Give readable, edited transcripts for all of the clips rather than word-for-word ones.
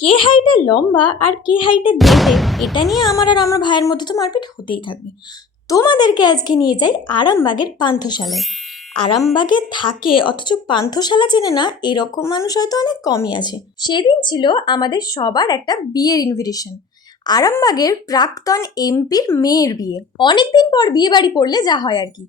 কে হাইটে লম্বা আর কে হাইটে বেঁটে এটা নিয়ে আমার আর আমার ভাইয়ের মধ্যে তো মারপিট হতেই থাকবে। তোমাদেরকে আজকে নিয়ে যাই আরামবাগের পান্থশালায়। আরামবাগে থাকে অথচ পান্থশালা চেনে না এরকম মানুষ হয়তো অনেক কমই আছে। সেদিন ছিল আমাদের সবার একটা বিয়ের ইনভিটেশন। আরামবাগের প্রাক্তন এমপির মেয়ের বিয়ে। অনেকদিন পর বিয়ে বাড়ি পড়লে যা হয় আর কি।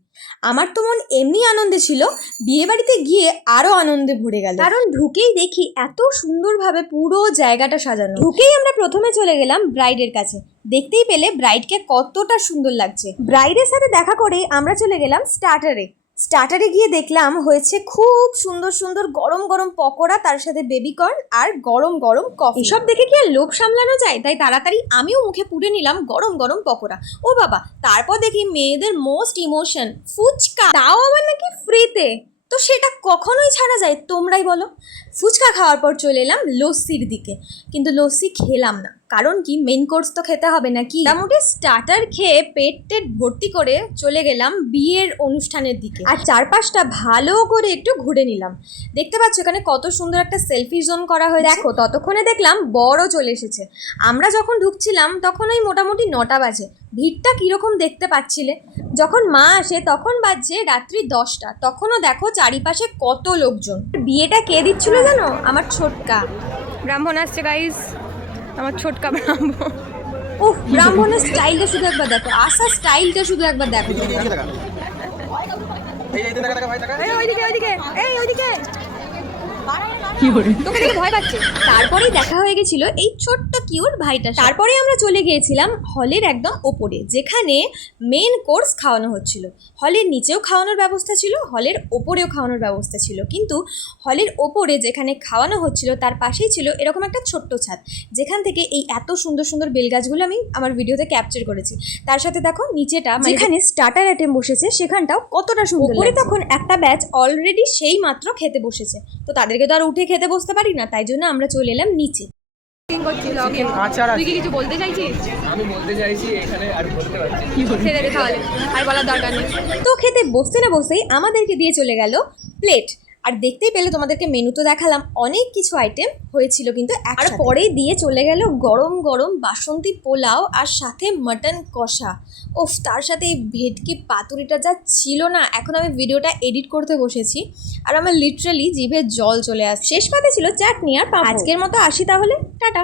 আমার তো মন এমনি আনন্দে ছিল, বিয়ে বাড়িতে গিয়ে আরো আনন্দে ভরে গেল, কারণ ঢুকেই দেখি এত সুন্দরভাবে পুরো জায়গাটা সাজানো। ঢুকেই আমরা প্রথমে চলে গেলাম ব্রাইডের কাছে। দেখতেই পেলে ব্রাইডকে কতটা সুন্দর লাগছে। ব্রাইডের সাথে দেখা করে আমরা চলে গেলাম স্টার্টারে গিয়ে দেখলাম হয়েছে খুব সুন্দর সুন্দর গরম গরম পকোড়া, তার সাথে বেবিকর্ন আর গরম গরম কফি। এসব দেখে কি আর লোভ সামলানো যায়, তাই তাড়াতাড়ি আমিও মুখে পুড়ে নিলাম গরম গরম পকোড়া। ও বাবা, তারপর দেখি মেয়েদের মোস্ট ইমোশন ফুচকা, তাও আবার নাকি ফ্রিতে। তো সেটা কখনোই ছাড়া যায়, তোমরাই বলো। ফুচকা খাওয়ার পর চলে এলাম লস্যির দিকে, কিন্তু লস্যি খেলাম না, কারণ কি মেন কোর্স তো খেতে হবে নাকি। মোটামুটি স্টার্টার খেয়ে পেট ভর্তি করে চলে গেলাম বিয়ের অনুষ্ঠানের দিকে, আর চারপাশটা ভালো করে একটু ঘুরে নিলাম। দেখতে পাচ্ছ এখানে কত সুন্দর একটা সেলফি জোন করা হয়েছে। দেখো ততক্ষণে দেখলাম বড় চলে এসেছে। আমরা যখন ঢুকছিলাম তখন ওই মোটামুটি 9টা বাজে। ভিড়টা কিরকম দেখতে পাচ্ছিলে? যখন মা আসে তখন বাজছে রাত্রি 10টা, তখনও দেখো চারিপাশে কত লোকজন। বিয়েটা কে দিচ্ছিল জানো? আমার ছোটকা ব্রাহ্মণ আসছে গাইস, আমার ছোটকা ব্রাহ্মণ। ওহ, ব্রাহ্মণের স্টাইলটা শুধু একবার দেখো, আসার স্টাইলটা শুধু একবার দেখো। ওইদিকে তোকে দেখে ভয় পাচ্ছে। তারপরেই দেখা হয়ে গেছিল এই ছোট্ট কিউট ভাইটা। তারপরে আমরা চলে গিয়েছিলাম হলের একদম ওপরে, যেখানে মেন কোর্স খাওয়ানো হচ্ছিল। হলের নিচেও খাওয়ানোর ব্যবস্থা ছিল, হলের ওপরেও খাওয়ানোর ব্যবস্থা ছিল, কিন্তু হলের ওপরে যেখানে খাওয়ানো হচ্ছিল তার পাশেই ছিল এরকম একটা ছোট্ট ছাদ, যেখান থেকে এই এত সুন্দর সুন্দর বেলগাছগুলো আমি আমার ভিডিওতে ক্যাপচার করেছি। তার সাথে দেখো নিচেটা, যেখানে স্টার্টার আইটেম বসেছে সেখানটাও কতটা সুন্দর। ওপরে তখন একটা ব্যাচ অলরেডি সেই মাত্র খেতে বসেছে, তো তাদেরকে তো আর উঠে খেতে বসতে পারি না, তাই জন্য আমরা চলে এলাম নিচে। তুই কি কিছু বলতে চাইছিস? আমি বলতে চাইছি এখানে আর বলতে পারছি ছেড়ে দে তাহলে, আর বলার দরকার নেই। তো খেতে বসতে না বসেই আমাদেরকে দিয়ে চলে গেল প্লেট। আর দেখতেই পেলে তোমাদেরকে মেনু তো দেখালাম, অনেক কিছু আইটেম হয়েছিল, কিন্তু আর পরেই দিয়ে চলে গেল গরম গরম বাসন্তী পোলাও আর সাথে মাটন কষা। ওফ, তার সাথে এই ভেটকি পাতুরিটা যা ছিল না, এখন আমি ভিডিওটা এডিট করতে বসেছি আর আমার লিটারালি জিভে জল চলে আসছে। শেষ পাতে ছিল চাটনি আর পাঁপড়। আজকের মতো আসি তাহলে, টাটা।